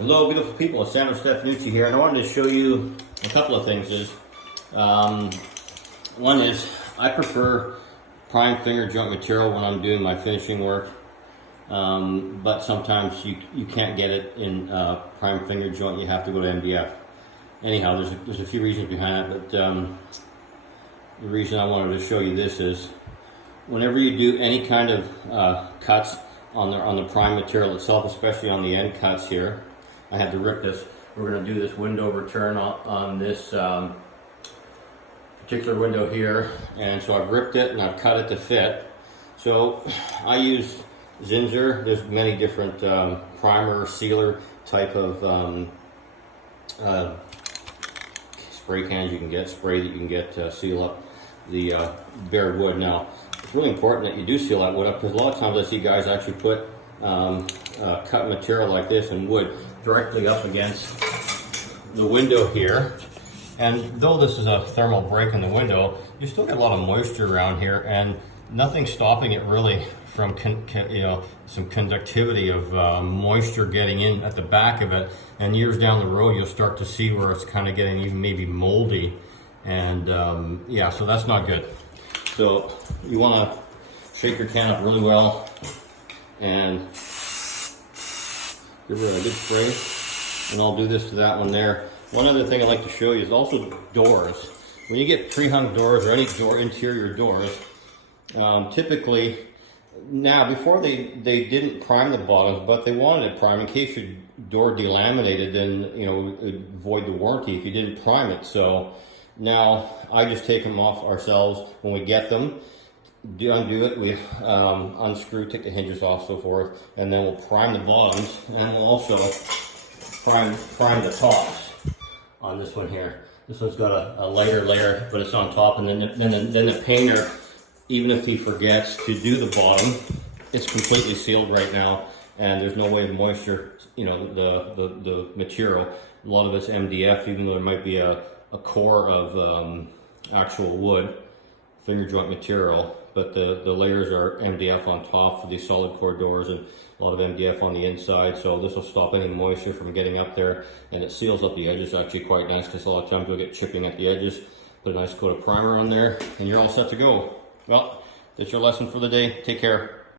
Hello beautiful people, it's Sandro here, and I wanted to show you a couple of things. One is, I prefer prime finger joint material when I'm doing my finishing work, but sometimes you can't get it in prime finger joint, you have to go to MDF. Anyhow, there's a few reasons behind it, but the reason I wanted to show you this is, whenever you do any kind of cuts on the prime material itself, especially on the end cuts here, I had to rip this. We're going to do this window return on this particular window here, and so I've ripped it and I've cut it to fit. So I use Zinsser. There's many different primer, sealer type of spray cans you can get, spray that you can get to seal up the bare wood. Now, it's really important that you do seal that wood up, because a lot of times I see guys actually put cut material like this and wood directly up against the window here, and though this is a thermal break in the window, you still get a lot of moisture around here, and nothing's stopping it really from some conductivity of moisture getting in at the back of it, and years down the road you'll start to see where it's kind of getting even maybe moldy, and yeah, so that's not good. So you want to shake your can up really well and give it a good spray, and I'll do this to that one there. One other thing I'd like to show you is also doors. When you get pre-hung doors or any interior doors, typically, now before they didn't prime the bottoms, but they wanted it primed in case your door delaminated, then it would void the warranty if you didn't prime it. So now I just take them off ourselves when we get them. Undo it, we unscrew, take the hinges off, so forth, and then we'll prime the bottoms, and we'll also prime the tops on this one here. This one's got a lighter layer, but it's on top, and then the painter, even if he forgets to do the bottom, it's completely sealed right now, and there's no way of moisture, the material. A lot of it's MDF, even though there might be a core of actual wood, finger joint material, but the layers are MDF on top for these solid core doors, and a lot of MDF on the inside, so this will stop any moisture from getting up there, and it seals up the edges actually quite nice, because a lot of times we'll get chipping at the edges. Put a nice coat of primer on there, and you're all set to go. Well, that's your lesson for the day. Take care.